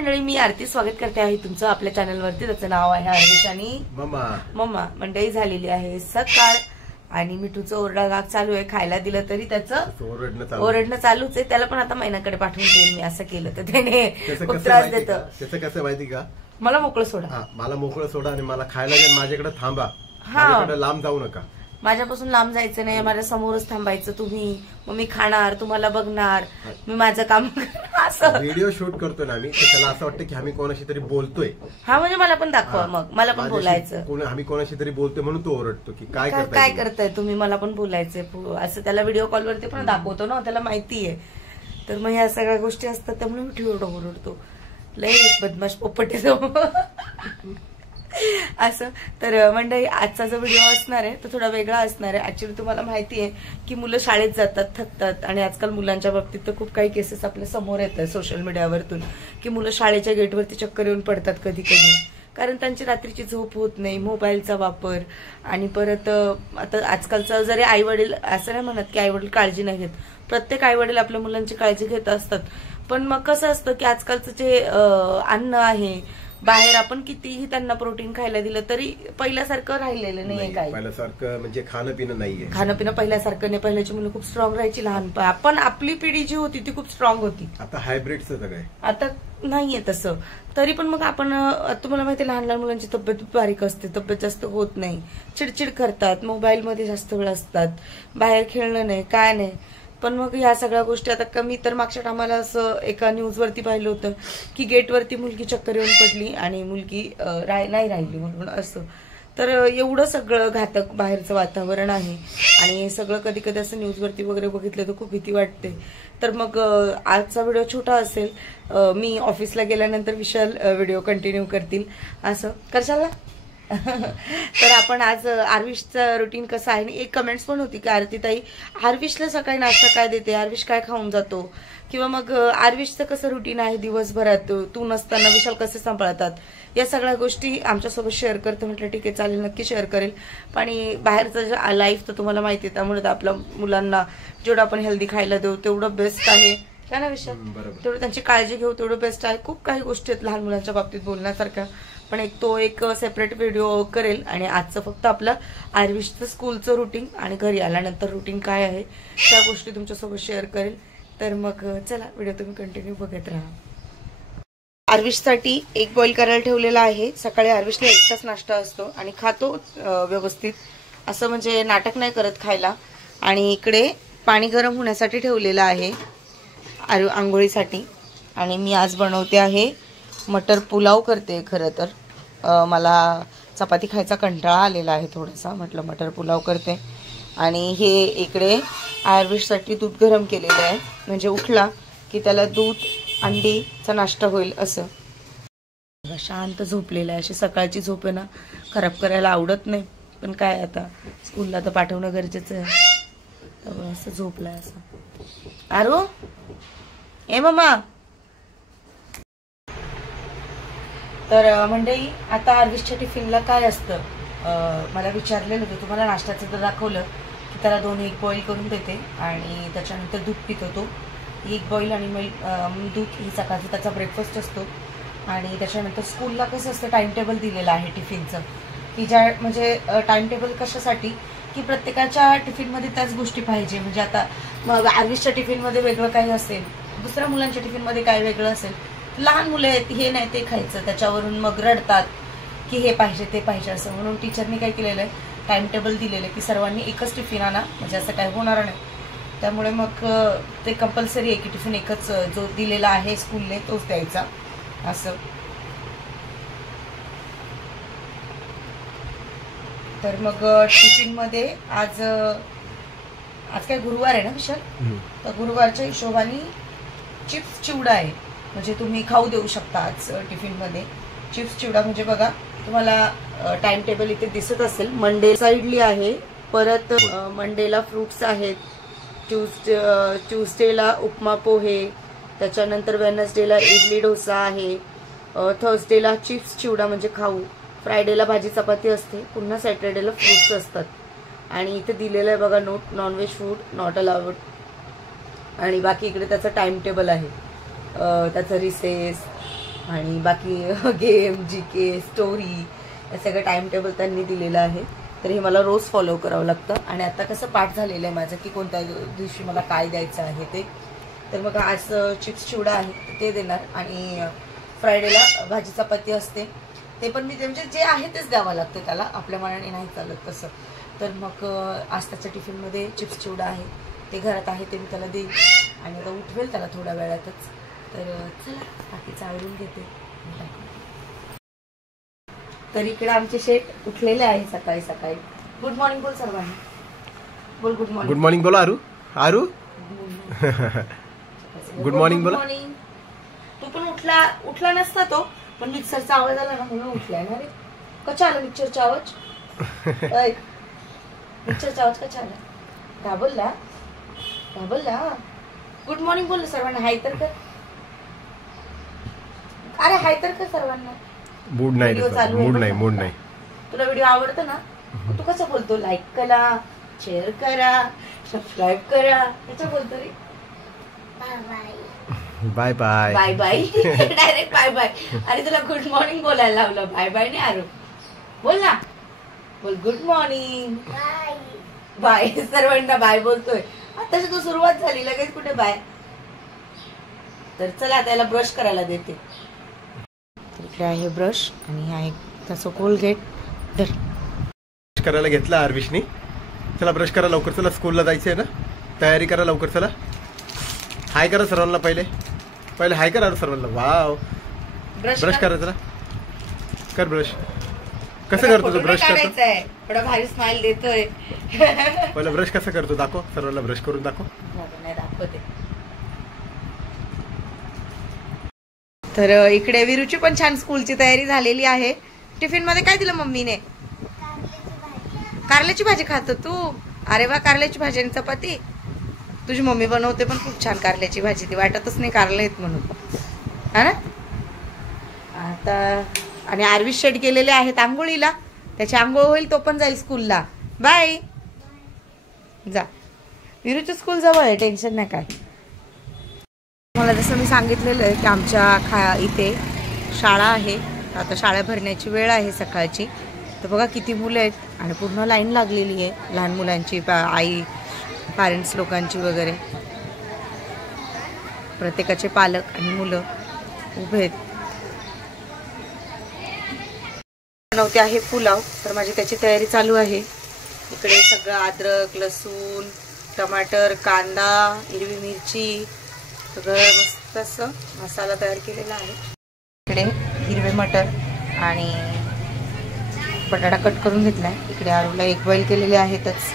मंडळी, मी आरती स्वागत करते आहे तुमचं आपल्या चॅनलवरती. त्याचं नाव आहे आरविश आणि मम्मा. मंडळी झालेली आहे सकाळ आणि मिठूचं ओरडा चालू आहे. खायला दिलं तरी त्याचं ओरडणं चालूच आहे. त्याला पण आता महिन्याकडे पाठवून देईल मी. असं केलं तर त्याने खूप त्रास देतं. त्याचं कसं माहिती का, मला मोकळं सोडा, मला मोकळं सोडा आणि मला खायला द्या. माझ्याकडे थांबा, माझ्याकडे लांब जाऊ नका. माझ्यापासून लांब जायचं नाही, माझ्या समोरच थांबायचं तुम्ही. मग मी खाणार, तुम्हाला बघणार, मी माझं काम असं. व्हिडिओ शूट करतोय ना आम्ही, त्याला असं वाटतं की आम्ही कोणाशी तरी बोलतोय. हा, म्हणजे मला पण दाखवा, मग मला पण बोलायचं. आम्ही कोणाशी तरी बोलतोय म्हणून तो ओरडतो की काय करताय तुम्ही, मला पण बोलायचंय असं. त्याला व्हिडिओ कॉलवरती पण दाखवतो ना, त्याला माहितीये. तर मग ह्या सगळ्या गोष्टी असतात, त्यामुळे मी ओरडतो. लय बदमाश पोपट असं. तर मंडळी, आजचा जो व्हिडिओ असणार आहे तो थोडा वेगळा असणार आहे. ऍक्च्युली तुम्हाला माहिती आहे की मुलं शाळेत जातात, थकतात, आणि आजकाल मुलांच्या बाबतीत तर खूप काही केसेस आपल्या समोर येतात सोशल मीडियावरतून की मुलं शाळेच्या गेटवरती चक्कर येऊन पडतात कधी कधी, कारण त्यांची रात्रीची झोप होत नाही, मोबाईलचा वापर. आणि परत आता आजकालचं जरी आई वडील असं नाही म्हणत की आई वडील काळजी नाही घेत, प्रत्येक आई वडील आपल्या मुलांची काळजी घेत असतात. पण मग कसं असतं की आजकालचं जे अन्न आहे बाहेर, आपण कितीही त्यांना प्रोटीन खायला दिलं तरी पहिल्यासारखं राहिलेलं नाहीये. काय पहिल्यासारखं म्हणजे खाणं पिणं नाहीये. खाणं पिणं पहिल्यासारखं नाही. पहिल्याची मुलं खूप स्ट्रॉंग राहायची लहानपण. आपण आपली पिढी जी होती ती खूप स्ट्रॉंग होती. आता हायब्रिडचं सगळं आता नाहीये तसं. तरी पण मग आपण, तुम्हाला माहिती, लहान लहान मुलांची तब्येत बारीक असते, तब्येत जास्त होत नाही, चिडचिड करतात, मोबाईलमध्ये जास्त वेळ असतात, बाहेर खेळणं नाही, काय नाही. पण मग ह्या सगळ्या गोष्टी आता कमी. तर मागच्या टायमाला असं एका न्यूजवरती पाहिलं होतं की गेटवरती मुलगी चक्कर येऊन पडली आणि मुलगी नाही राहिली म्हणून असं. तर एवढं सगळं घातक बाहेरचं वातावरण आहे. आणि हे सगळं कधी कधी असं न्यूजवरती वगैरे बघितलं तर खूप भीती वाटते. तर मग आजचा व्हिडिओ छोटा असेल. मी ऑफिसला गेल्यानंतर विशाल व्हिडिओ कंटिन्यू करतील. असं करशाल ना. तर आपण आज आरविशचं रुटीन कसं आहे. एक कमेंट्स पण होती की आरतीताई, आरविशला सकाळी नाश्ता काय देते, आरविश काय खाऊन जातो, किंवा मग आरविशचं कसं रुटीन आहे दिवसभरात, तू नसताना विशाल कसे सांभाळतात, या सगळ्या गोष्टी आमच्यासोबत शेअर करतो. म्हटलं ठीक आहे, चालेल, नक्की शेअर करेल. आणि बाहेरचं लाईफ तर तुम्हाला माहिती आहे, त्यामुळे आपल्या मुलांना जेवढं आपण हेल्दी खायला देऊ तेवढं बेस्ट आहे. काय ना विशाल, तेवढं त्यांची काळजी घेऊ तेवढं बेस्ट आहे. खूप काही गोष्टी आहेत लहान मुलांच्या बाबतीत बोलण्यासारख्या, पण एक सेपरेट व्हिडिओ करेल. आणि आजचं फक्त आपलं आरविशचं स्कूलचं रुटीन आणि घरी आल्यानंतर रुटीन काय आहे त्या गोष्टी तुमच्यासोबत शेअर करेल. तर मग चला, व्हिडिओ तुम्ही कंटिन्यू बघत राहा. आरविशसाठी एग बॉईल करायला ठेवलेला आहे. सकाळी आरविशला एकटाच नाश्ता असतो आणि खातो व्यवस्थित, असं म्हणजे नाटक नाही करत खायला. आणि इकडे पाणी गरम होण्यासाठी ठेवलेलं आहे आंघोळीसाठी. आणि मी आज बनवते आहे मटर पुलाव करते. खरं तर मला चपाती खायचा कंटाळा आलेला आहे थोडासा, म्हटलं मटर पुलाव करते. आणि हे इकडे आरविशसाठी दूध गरम केलेलं आहे, म्हणजे उठला की त्याला दूध अंडीचा नाश्ता होईल असं. शांत झोपलेला आहे. अशी सकाळची झोप आहे ना, खराब करायला आवडत नाही, पण काय आता स्कूलला तर पाठवणं गरजेचं आहे. तर असं झोपलाय असं. आरू ए मम्मा. तर मंडळी, आता आरविशच्या टिफिनला काय असतं मला विचारलेलं होतं. तुम्हाला नाश्त्याचं तर दाखवलं की त्याला 2 एग बॉईल करून देते आणि त्याच्यानंतर दूध पितो तो. एग बॉईल आणि दूध ही सकाळचा त्याचा ब्रेकफास्ट असतो. आणि त्याच्यानंतर स्कूलला कसं असतं, टाइम टेबल दिलेलं आहे टिफिनचं, की ज्या म्हणजे टाइम टेबल कशासाठी की प्रत्येकाच्या टिफिनमध्ये त्याच गोष्टी पाहिजे. म्हणजे आता मग आरविशच्या टिफिनमध्ये वेगळं काही असेल, दुसऱ्या मुलांच्या टिफिनमध्ये काय वेगळं असेल. लहान मुलं आहेत, हे नाही ते खायचं, त्याच्यावरून मग रडतात की हे पाहिजे ते पाहिजे असं. म्हणून टीचरनी काय केलेलं आहे, टाइम टेबल दिलेलं आहे की सर्वांनी एकच टिफिन आणा, म्हणजे असं काय होणार नाही. त्यामुळे मग ते कंपल्सरी आहे की टिफिन एकच जो दिलेला आहे स्कूलने तोच द्यायचा असं. तर मग टिफिनमध्ये आज काय गुरुवार आहे ना विशाल, तर गुरुवारच्या हिशोबाने चिप्स चिवडा आहे, म्हणजे तुम्ही खाऊ देऊ शकता आज टिफिनमध्ये. चिप्स चिवडा म्हणजे बघा, तुम्हाला टाइम टेबल इथे दिसत असेल. मंडेला इडली आहे, परत मंडेला फ्रुट्स आहेत, ट्यूसडेला उपमा पोहे, त्याच्यानंतर वेनसडेला इडली डोसा आहे, थर्सडेला चिप्स चिवडा म्हणजे खाऊ, फ्रायडेला भाजी चपाती असते, पुन्हा सॅटर्डेला फ्रुट्स असतात. आणि इथे दिलेलं आहे बघा note, nonveg food not allowed. आणि बाकी इकडे त्याचं टाइम टेबल आहे, त्याचं रिसेस, आणि बाकी गेम GK स्टोरी हे सगळं टाइम टेबल त्यांनी दिलेलं आहे. तर हे मला रोज फॉलो करावं लागतं. आणि आता कसं पाठ झालेलं आहे माझं की कोणत्या दिवशी मला काय द्यायचं आहे ते. तर मग आज चिप्स चिवडा आहे ते देणार आणि फ्रायडेला भाजी चपाती असते ते पण मी म्हणजे जे आहे तेच द्यावं लागतं त्याला, आपल्या मनाने नाही चालत तसं. तर मग आज त्याच्या टिफिनमध्ये चिप्स चिवडा आहे ते घरात आहे ते मी त्याला देईन आणि आता उठवेल त्याला थोड्या वेळातच. तर चला बाकीचं आवडून घेते. तर इकडे आमचे शेठ उठलेले आहे सकाळी सकाळी. गुड मॉर्निंग बोल सर्वांना. बोल गुड मॉर्निंग. गुड मॉर्निंग बोला आरू. आरू गुड मॉर्निंग बोला. तू पण उठला नसता तो पण मिक्सरचा आवाज आला ना म्हणून उठलाय ना रे. कसा आला मिक्सरचा आवाज? मिक्सरचा आवाज कसा आला? घाबरला. गुड मॉर्निंग बोल सर्वांना. हाय तर कर. अरे हाय तर कर सर्वांना. मूड नाही. तुला व्हिडिओ आवडतो ना तू कसं बोलतो? लाईक करा, शेअर करा, सबस्क्राईब करा. कसं बोलतो रे? Bye bye. Bye bye. Direct bye bye. अरे तुला गुड मॉर्निंग बोलायला लावलं, बाय बाय नाही. आरू बोल ना. बोल गुड मॉर्निंग. बाय. सर्वांना बाय बोलतोय. आताच तू सुरुवात झाली लगेच कुठे बाय. तर चला आता याला ब्रश करायला देते. इकडे आहे ब्रश आणि हा एक त्याचं कोलगेट. ब्रश करायला घेतला आरविशनी. चला ब्रश करा लवकर. चला स्कूलला जायचंय ना, तयारी करा लवकर. चला हाय करा सर्वांना. पहिले हाय करा सर्वांना. वाव. ब्रश करा. चला कर ब्रश. कसं करतो तू ब्रश? करायचंय थोडा भारी स्माइल देतोय. पहिला ब्रश कसं करतो दाखव सर्वांना. ब्रश करून दाखव. नाही दाखवते. तर इकडे विरूची पण छान स्कूलची तयारी झालेली आहे. टिफिन मध्ये काय दिलं मम्मीने? कारल्याची भाजी खातो तू? अरे वा. कारल्याची भाजी आणि चपाती. तुझी मम्मी बनवते पण खूप छान कारल्याची भाजी. ती वाटतच नाही कारले आहेत म्हणून, हा ना. आता आणि आरवी शेट गेलेले आहेत आंघोळीला. त्याची आंघोळ होईल तो पण जाईल स्कूलला. बाय. जा. विरूचं स्कूल जवळ आहे, टेन्शन नाही काय. मला जसं मी सांगितलेलं आहे की आमच्या इथे शाळा आहे. आता शाळा भरण्याची वेळ आहे सकाळची. तर बघा किती मुलं आहेत आणि पूर्ण लाईन लागलेली आहे लहान मुलांची, आई पॅरेंट्स लोकांची वगैरे. प्रत्येकाचे पालक आणि मुलं उभे आहेत. बनवते आहे पुलाव. तर माझी त्याची तयारी चालू आहे. इकडे सगळं अद्रक, लसूण, टमाटर, कांदा, हिरवी मिरची सगळं मस्त असं मसाला तयार केलेला आहे. इकडे हिरवे मटर आणि बटाटा कट करून घेतलाय. इकडे आरूला एक बॉईल केलेले आहेतच.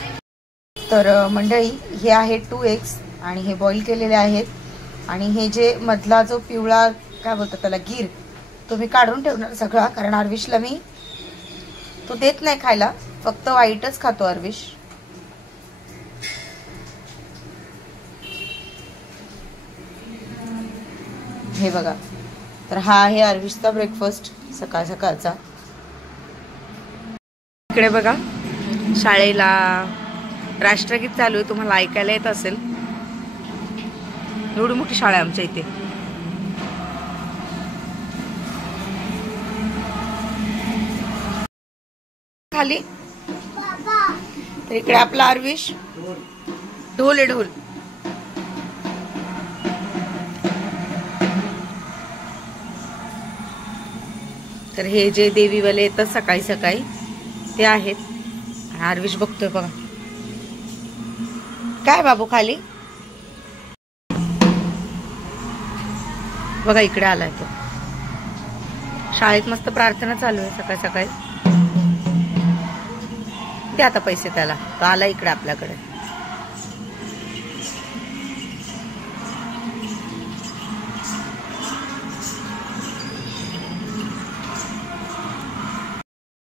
तर मंडळी हे आहे 2 eggs आणि हे बॉईल केलेले आहेत. आणि हे जे मधला जो पिवळा काय बोलतात त्याला गीर तो मी काढून ठेवणार सगळा, कारण आरविशला मी तो देत नाही खायला, फक्त व्हाईटच खातो आरविश. हे बघा. तर हा आहे आरविशचा ब्रेकफास्ट सकाळ सकाळचा. इकडे बघा शाळेला राष्ट्रगीत चालू आहे. तुम्हाला ऐकायला येत असेल. एवढी मोठी शाळा आहे आमच्या इथे. खाली तर इकडे आपला आरविश ढोल आहे. ढोल. तर हे जे देवीवाले येतात सकाळी सकाळी ते आहेत. आरविश बघतोय बघा. काय बाबू खाली बघा. इकडे आलाय तो. शाळेत मस्त प्रार्थना चालू आहे सकाळी सकाळी. दे आता पैसे त्याला. तो आला इकडे आपल्याकडे.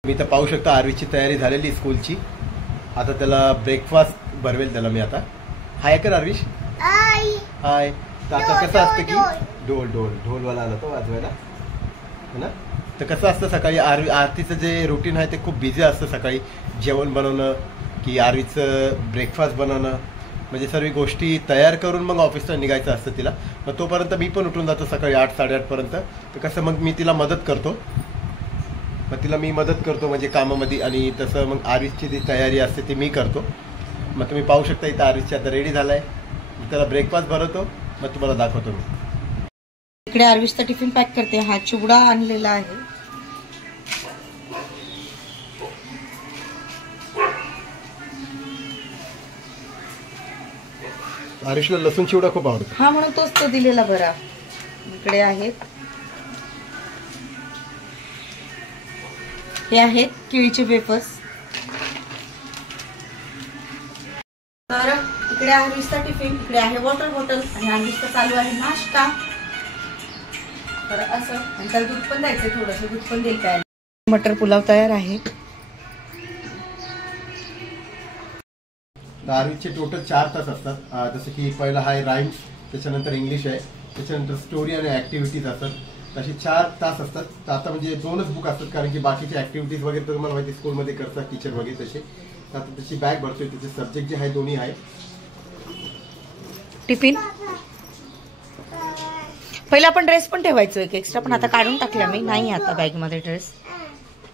मी तर पाहू शकता आरवीची तयारी झालेली स्कूलची. आता त्याला ब्रेकफास्ट भरवेल त्याला मी आता. हाय कर आरविश. हाय. तर आता कसं असतं की ढोलवाला आला तो वाजवायला है ना. तर कसं असतं सकाळी आरतीचं जे रुटीन आहे ते खूप बिझी असतं. सकाळी जेवण बनवणं की आरवीचं ब्रेकफास्ट बनवणं म्हणजे सर्व गोष्टी तयार करून मग ऑफिसला निघायचं असतं तिला. मग तोपर्यंत मी पण उठून जातो सकाळी 8-8:30 पर्यंत. तर कसं मग मी तिला मदत करतो, म्हणजे कामामध्ये. आणि तसं मग आर्विशची जी तयारी असते ती मी करतो. मग तुम्ही पाहू शकता इथं आर्विशची आता रेडी झालाय. मी त्याला ब्रेकफास्ट भरवतो, मग तुम्हाला दाखवतो मी. इकडे आर्विशचा टिफिन पॅक करते. हा चिवडा आणलेला आहे. आर्विशला लसूण चिवडा खूप आवडतो. हा, म्हणून तोच तो दिलेला बरा. इकडे आहेत, हे आहेत केळीचे वेफर्स. तर इकडे आर्विशचा टिफिन, इकडे आहे वॉटर बॉटल आणि आर्विशचा चालू आहे नाश्ता. तर असं, आणि त्याला दूध पण द्यायचं, थोडंसं दूध पण देईल काय. मटर पुलाव तयार आहे. आर्विशचे टोटल 4 तास असतात. जसं की पहिला आहे राईम्स, त्याच्यानंतर इंग्लिश आहे, त्याच्यानंतर स्टोरी आणि ऍक्टिव्हिटीज असतात. असे 4 तास असतात. तर आता म्हणजे 2च बुक असतात, कारण की बाकीचे ऍक्टिव्हिटीज वगैरे तर तुम्हाला माहिती स्कूलमध्ये करतात टीचर वगैरे तसे. तर आता त्याची बॅग भरतोय. त्याचे सब्जेक्ट जे आहे दोन्ही आहे. टिफिन पहिला आपण ड्रेस पण ठेवायचो एक एक्स्ट्रा, पण आता काढून टाकला मी. नाही आता बॅग मध्ये ड्रेस,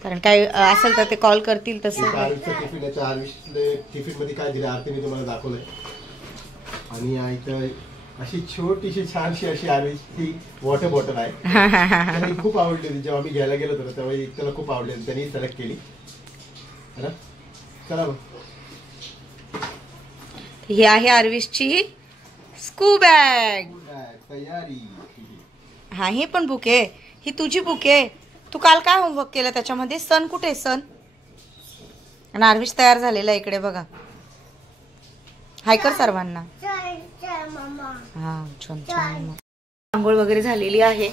कारण काय असेल तर ते कॉल करतील तसं. आर्विशचा टिफिन आहे. आर्विशले टिफिन मध्ये काय दिलं आरतीने तुम्हाला दाखवलंय. आणि इथं अशी छोटीशी छानशी अशी आर्विशची वॉटर बॉटल आहे. त्याला खूप आवडली होती. जेव्हा मी घ्यायला गेलो होतो तेव्हा त्याला खूप आवडली होती. त्यांनी सिलेक्ट केली. चला ही आहे आर्विशची स्कूल बॅग. तयारी. हा, ही पण बुक आहे. ही तुझी बुक आहे. तू काल काय होमवर्क केलं त्याच्यामध्ये? सन कुठे आहे? सन. आणि आर्विश तयार झालेला आहे इकडे बघा. हाय कर सर्वांना. हा, छान छान. आंघोळ वगैरे झालेली आहे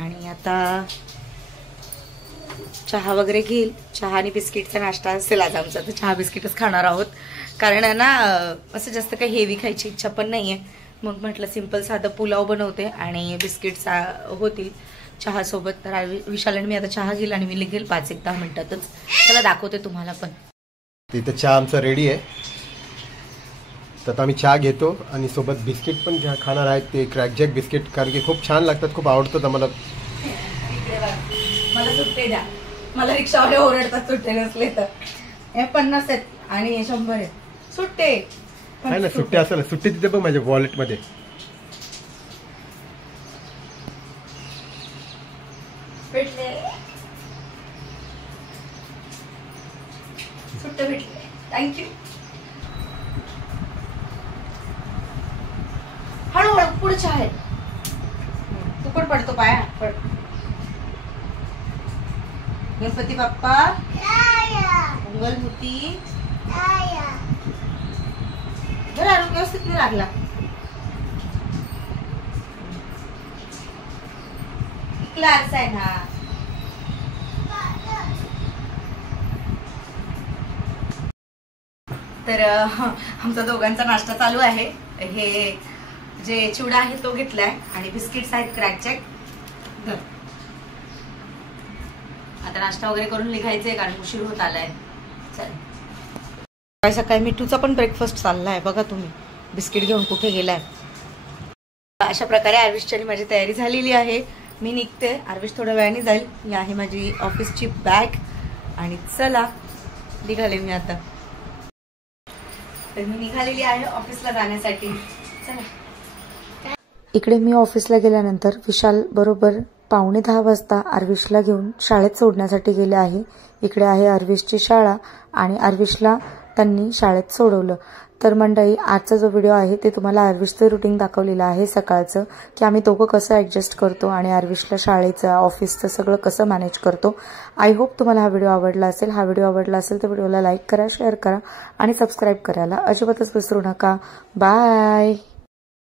आणि आता चहा वगैरे घेईल. चहा आणि बिस्किटचा नाश्ता असेल आज आमचा. तर चहा बिस्किटच खाणार आहोत, कारण ना असं जास्त काही हेवी खायची इच्छा पण नाहीये. मग म्हटलं सिंपल साधं पुलाव बनवते आणि बिस्किट्स होतील चहा सोबत. तर विशाल आणि मी आता चहा घेईल आणि मी निघेल 5-10 मिनिटातच. त्याला दाखवते तुम्हाला पण. तिथं चहा आमचा रेडी आहे. तर आता आम्ही चहा घेतो आणि सोबत बिस्किट पण खाणार आहेत. ते क्रॅकजॅक बिस्किट, कारण की खूप छान लागतात, खूप आवडतात आम्हाला. मला सुट्टे द्या. मला रिक्षावाले ओरडतात सुट्टे नसले तर. हे 50 आहेत आणि 100 आहेत. सुट्टे आहे ना, सुट्टे असेल. सुट्टी तिथे बघ माझ्या वॉलेट मध्ये. भेटले, सुट्टे भेटले. थँक्यू. हळूहळू पुढे चहा आहे. तू पण पडतो पाया पड. गणपती बाप्पा मंगलमूर्ती. जरा व्यवस्थित नाही लागला. क्लास आहे ना. तर आमचा दोघांचा नाश्ता चालू आहे. हे जे चिवडा आहे तो घेतलाय आणि बिस्किट्स आहेत क्रॅकजॅक. आता नाश्ता वगैरे करून निघायचंय, कारण उशीर होत आलाय. चल, सकाळी मिठूचा पण ब्रेकफास्ट चाललाय बघा तुम्ही. बिस्किट घेऊन कुठे गेलाय. अशा प्रकारे आर्विशची आणि माझी तयारी झालेली आहे. मी निघते. आर्विश थोड्या वेळाने जाईल. ही आहे माझी ऑफिसची बॅग आणि चला निघाले मी आता. तर मी निघालेली आहे ऑफिसला जाण्यासाठी. चला. इकडे मी ऑफिसला गेल्यानंतर विशाल बरोबर 9:45 वाजता आर्विशला घेऊन शाळेत सोडण्यासाठी गेले आहे. इकडे आहे आर्विशची शाळा आणि आर्विशला त्यांनी शाळेत सोडवलं. तर मंडळी, आजचा जो व्हिडिओ आहे ते तुम्हाला आर्विशचं रुटीन दाखवलेलं आहे सकाळचं, की आम्ही दोघं कसं ॲडजस्ट करतो आणि आर्विशला शाळेचं ऑफिसचं सगळं कसं मॅनेज करतो. आय होप तुम्हाला हा व्हिडिओ आवडला असेल. हा व्हिडिओ आवडला असेल तर व्हिडिओला लाईक करा, शेअर करा आणि सबस्क्राईब करायला अजिबातच विसरू नका. बाय.